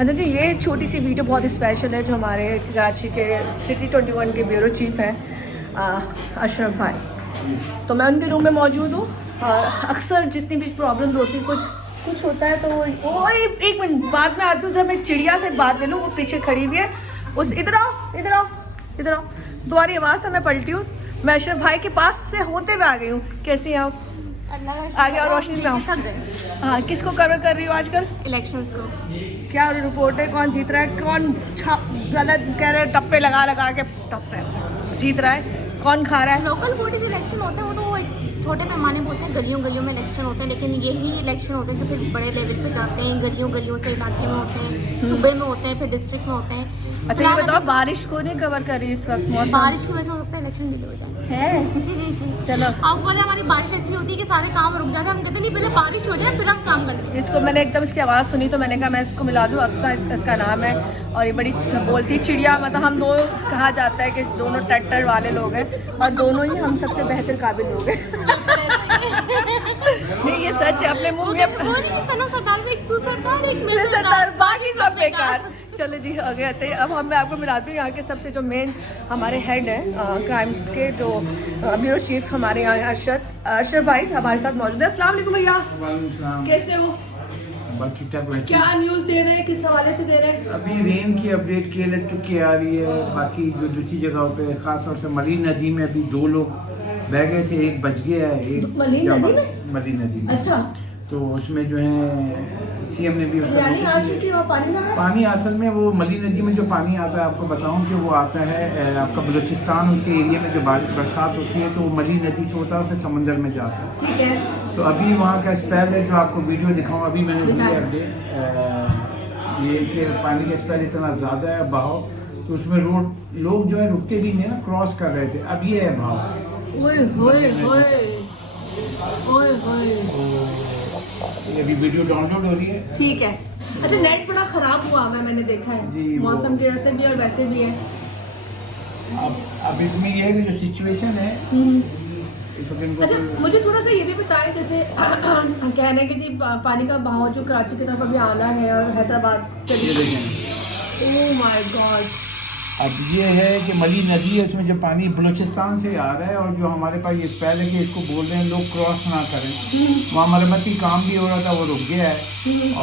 अच्छा जी, ये छोटी सी वीडियो बहुत स्पेशल है जो हमारे कराची के सिटी 21 के ब्यूरो चीफ हैं अशरफ भाई। तो मैं उनके रूम में मौजूद हूँ और अक्सर जितनी भी प्रॉब्लम्स होती हैं कुछ होता है तो वो एक मिनट बाद में आती हूँ। जब मैं चिड़िया से बात ले लूँ, वो पीछे खड़ी हुई है, उस इधर आओ, तुम्हारी आवाज़ से मैं पलटी हूँ। मैं अशरफ भाई के पास से होते हुए आ गई हूँ। कैसी हैं आप? आगे और रोशनी में आओ। हाँ, किसको कवर कर रही हो आजकल? इलेक्शंस को। क्या रिपोर्ट है, कौन जीत रहा है, कौन गलत कह रहे हैं, टप्पे लगा के टप्पे जीत रहा है, कौन खा रहा है? लोकल बॉडीज इलेक्शन होते हैं, वो तो एक छोटे पैमाने पे होते हैं, गलियों में इलेक्शन होते हैं, लेकिन यही इलेक्शन होते हैं जो फिर बड़े लेवल पे जाते हैं, गलियों से इलाके में होते हैं, सूबे में होते हैं, फिर डिस्ट्रिक्ट में होते हैं। अच्छा ये बताओ, बारिश को नहीं कवर कर रही इस वक्त? मौसम बारिश की वजह से हो सकता है इलेक्शन डिले हो जाए है। चलो, आप बोले हमारी बारिश ऐसी होती है कि सारे काम रुक जाते हैं, हम कहते नहीं पहले बारिश हो जाए फिर हम काम करें। इसको मैंने एकदम इसकी आवाज़ सुनी तो मैंने कहा मैं इसको मिला दूँ। अक्सा इसका नाम है और ये बड़ी बोलती चिड़िया। मतलब हम दो कहा जाता है कि दोनों टट्टर वाले लोग हैं और दोनों ही हम सबसे बेहतर काबिल लोग हैं। नहीं, ये सच है। अपने मुंह में सरदार, बाकी सब बेकार। चलो जी, आगे आते हैं। अब मैं आपको मिलाती हूँ यहाँ के सबसे जो मेन हमारे हेड हैं क्राइम के, जो ब्यूरो चीफ हमारे यहाँ अशरफ भाई हमारे साथ मौजूद है। अस्सलाम वालेकुम भैया, कैसे हो? ठीक ठाक। वैसे क्या न्यूज़ दे रहे हैं, किस हवाले से दे रहे हैं? अभी रेन की अपडेट के इलेक्ट्रिक की आ रही है। बाकी जो दूसरी जगहों पे खास तौर से मली नदी में अभी 2 लोग बह गए थे, एक बच गया है, एक मली नदी में। अच्छा, तो उसमें जो है सीएम ने भी यानी आ चुकी है पानी का? पानी असल में वो मली नदी में जो पानी आता है, आपको बताऊं कि वो आता है आपका बलूचिस्तान, उसके एरिया में जो बरसात होती है तो वो मली नदी से होता है, फिर समंदर में जाता है। ठीक है। तो अभी वहाँ का स्पेल है, जो आपको वीडियो दिखाऊँ, अभी मैंने दी है अपडेट, ये कि पानी का स्पेल इतना ज़्यादा है, बहाव, तो उसमें लोग जो है रुकते भी नहीं ना, क्रॉस कर रहे थे। अब ये है भाव। ओए होए होए ओए होए। ये अभी वीडियो डाउनलोड हो रही है। ठीक है। अच्छा, नेट बड़ा खराब हुआ है, मैंने देखा है जी, मौसम की वजह से भी और वैसे भी है। अब इसमें ये है कि जो सिचुएशन है। अच्छा, मुझे थोड़ा सा ये भी बताएं, जैसे कह रहे हैं कि जी पानी का बहाव जो कराची की तरफ अभी आना है और हैदराबाद से। ये देखें, ओह माय गॉड। अब ये है कि मली नदी है, उसमें जो पानी बलूचिस्तान से आ रहा है और जो हमारे पास ये स्पेल है कि इसको बोल रहे हैं लोग क्रॉस ना करें। वहाँ मरम्मती काम भी हो रहा था, वो रुक गया है।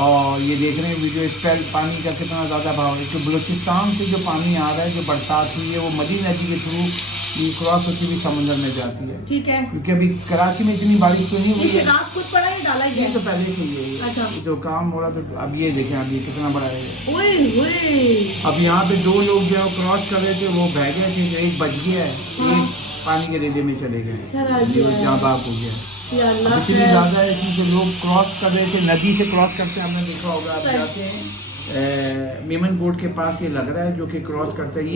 और ये देख रहे हैं वीडियो, स्पेल पानी का कितना ज़्यादा भाव है कि बलूचिस्तान से जो पानी आ रहा है, जो बरसात हुई है, वो मली नदी के थ्रू ये क्रॉस होती हुई समंदर में जाती है। ठीक है। क्योंकि अभी कराची में इतनी बारिश तो नहीं हुई है, रात खुद पड़ा है, डाला ये तो पहले से ही है। अच्छा, तो काम हो रहा, तो अब ये देखें अब ये कितना बड़ा है। ओए ओए। अब यहाँ पे 2 लोग जो है क्रॉस कर रहे थे, वो बह गए थे, जो एक बच गया है, एक पानी के रेले में चले गए, जो जहाँ बाग हो गया। अब इतनी ज़्यादा है, इसमें से लोग क्रॉस कर रहे थे, नदी से क्रॉस करते हैं, हमने देखा होगा। आप जाते हैं मेमन बोर्ड के पास, ये लग रहा है जो कि क्रॉस करता है, ये